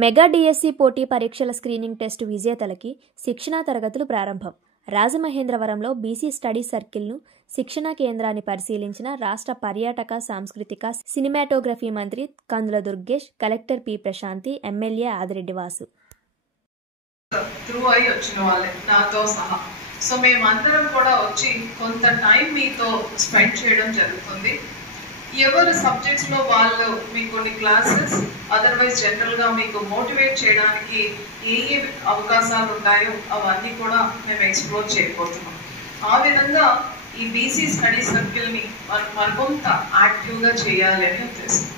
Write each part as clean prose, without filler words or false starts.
Mega DSC పోటీ పరీక్షల screening test విజేతలకి శిక్షణా తరగతులు ప్రారంభం. రాజమహేంద్రవరంలో బీసీ స్టడీ సర్కిల్ను శిక్షణా కేంద్రాన్ని పరిశీలించిన రాష్ట్ర పర్యాటక, సాంస్కృతిక, సినిమాటోగ్రఫీ మంత్రి Kandula Durgesh, collector P Prashanti, MLA Adireddy Vasu. So మేమందరం కూడా వచ్చి కొంత టైం మీతో స్పెండ్ చేయడం జరుగుతుంది. ఎవరు సబ్జెక్ట్స్ లో వాళ్ళు మీకు కొన్ని క్లాసెస్, అదర్వైజ్ జనరల్ గా మీకు మోటివేట్ చేయడానికి ఏ అవకాశాలు ఉంటాయో అవన్నీ కూడా మేము ఎక్స్ప్లోర్ చేయబోతున్నాం. ఆ విధంగా ఈ బీసీ స్టడీ సర్కిల్ ని మరికొంత యాక్టివ్ గా చేయాలి అని ఉద్దేశం.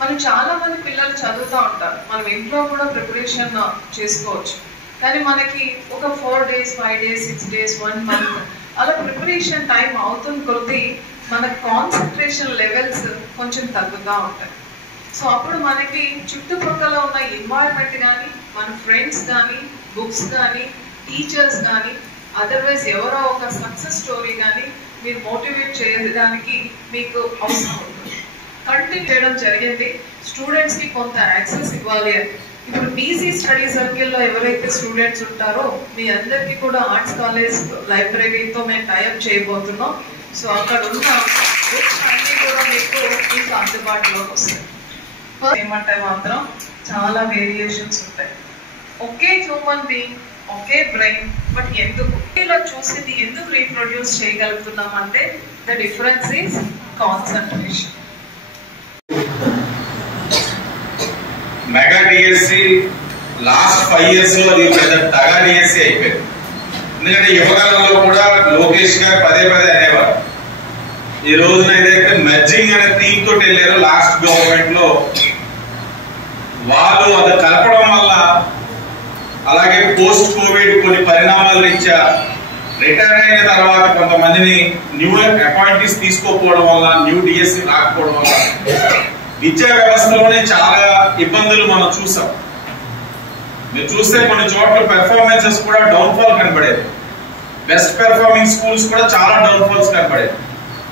మనం చాలా మంది పిల్లలు చదువుతూ ఉంటారు, మనం ఇంట్లో కూడా ప్రిపరేషన్ చేసుకోవచ్చు. కానీ మనకి ఒక 4 days, 5 days, 6 days, 1 month అలా ప్రిపరేషన్ టైం అవుతున్న కొద్దీ మన కాన్సన్ట్రేషన్ లెవెల్స్ కొంచెం తగ్గుతూ ఉంటాయి. సో అప్పుడు మనకి చుట్టుపక్కల ఉన్న ఎన్వైరన్మెంట్ కానీ, మన ఫ్రెండ్స్ కానీ, బుక్స్ కానీ, టీచర్స్ కానీ, అదర్వైజ్ ఎవరో ఒక సక్సెస్ స్టోరీ కానీ మీరు మోటివేట్ చేయడానికి మీకు అవసరం ఉంటుంది. కంటిన్యూ చేయడం జరిగింది. స్టూడెంట్స్కి కొంత యాక్సెస్ ఇవ్వాలి అని. ఇప్పుడు బీసీ స్టడీ సర్కిల్లో ఎవరైతే స్టూడెంట్స్ ఉంటారో మీ అందరికీ కూడా ఆర్ట్స్ కాలేజ్ లైబ్రరీతో మేము టైఅప్ చేయబోతున్నాం. సో అక్కడ ఉన్న బుక్స్ అన్ని కూడా మీకు అందుబాటులోకి వస్తాయి. ఏమంటే మాత్రం చాలా వేరియేషన్స్ ఉంటాయి. ఒకే హ్యూమన్ బీయింగ్, ఒకే బ్రెయిన్, బట్ ఎందుకు ఇలా చూసింది ఎందుకు రీప్రొడ్యూస్ చేయగలుగుతున్నాం అంటే the difference is concentration. Mega DSC last 5 years లో అది పెద్ద టగా డిఎస్సి అయిపోయింది. ఎందుకంటే యువకాలంలో కూడా లోకేష్ గారు పదే అనేవారు. ఈ రోజున ఏదైతే మెర్జింగ్ అనే థీమ్ తోటి వెళ్ళారో లాస్ట్ గవర్నమెంట్ లో, వాళ్ళు అది కలపడం వల్ల, అలాగే పోస్ట్ కోవిడ్ కొన్ని పరిణామాలు రీత్యా రిటైర్ అయిన తర్వాత కొంతమందిని న్యూ అపాయింటీస్ తీసుకోకపోవడం వల్ల, న్యూ డిఎస్సి రాకపోవడం వల్ల విద్యా వ్యవస్థలోనే చాలా ఇబ్బందులు మనం చూసాం. మీరు చూస్తే కొన్ని చోట్ల పెర్ఫార్మెన్సెస్ కూడా డౌన్ఫాల్ కనబడేది. బెస్ట్ పెర్ఫార్మింగ్ స్కూల్స్ కూడా చాలా డౌన్ఫాల్స్ కనబడేది.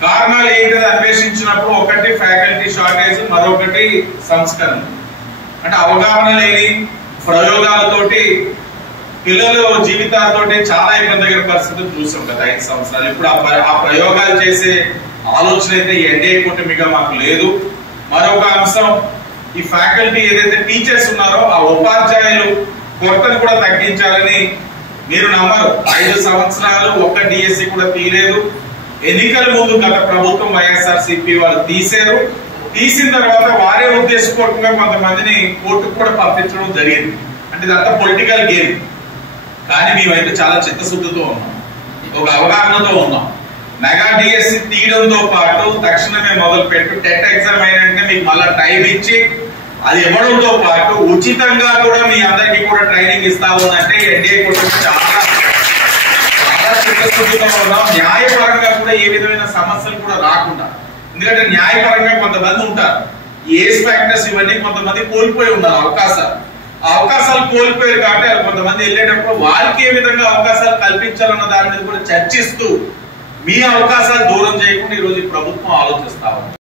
కారణాలు ఏంటిది అన్వేషించినప్పుడు ఒకటి ఫ్యాకల్టీ షార్టేజ్, మరొకటి సంస్కరణ. అంటే అవగాహన లేని ప్రయోగాలతోటి పిల్లలు జీవితాలతోటి చాలా ఇబ్బందికర పరిస్థితులు చూసాం గత 5 సంవత్సరాలు. ఇప్పుడు ఆ ప్రయోగాలు చేసే ఆలోచన అయితే ఎన్డీఏ కూటమిగా మాకు లేదు. మరొక అంశం, ఈ ఫ్యాకల్టీ ఏదైతే టీచర్స్ ఉన్నారో ఆ ఉపాధ్యాయులు కొరతను కూడా తగ్గించాలని మీరు నమ్మరు. 5 సంవత్సరాలు ఒక్క డిఎస్సి కూడా తీయలేదు. ఎన్నికల ముందు గత ప్రభుత్వం వైఎస్ఆర్సీపీ వాళ్ళు తీసిన తర్వాత వారే ఉద్దేశపూర్వకంగా కొంతమందిని కోర్టుకు కూడా పంపించడం జరిగింది. అంటే ఇదంతా పొలిటికల్ గేమ్. కానీ మేమైతే చాలా చిత్తశుద్ధితో ఉన్నాం, ఒక అవగాహనతో ఉన్నాం. మెగా డిఎస్సి తీయడంతో పాటు తక్షణమే మొదలుపెట్టు టెట్ ఎగ్జామ్ అయినంటే మీకు మళ్ళీ టైం ఇచ్చి అది ఇవ్వడంతో పాటు ఉచితంగా కూడా మీ అందరికీ కూడా ట్రైనింగ్ ఇస్తా ఉందంటే ఎన్డీఏ కూడా చాలా చిత్తశుద్ధితో ఉన్నాం. న్యాయపరంగా కూడా ఏ విధమైన సమస్యలు కూడా రాకుండా, ఎందుకంటే న్యాయపరంగా కొంతమంది ఉంటారు, ఏజ్ ఫ్యాక్టర్స్ ఇవన్నీ కొంతమంది కోల్పోయి ఉన్నారు అవకాశాలు. ఆ అవకాశాలు కోల్పోయారు కాబట్టి కొంతమంది వెళ్ళేటప్పుడు వారికి ఏ విధంగా అవకాశాలు కల్పించాలన్న దాని మీద కూడా చర్చిస్తూ మీ అవకాశాలు దూరం చేయకుండా ఈ రోజు ప్రభుత్వం ఆలోచిస్తా ఉంది.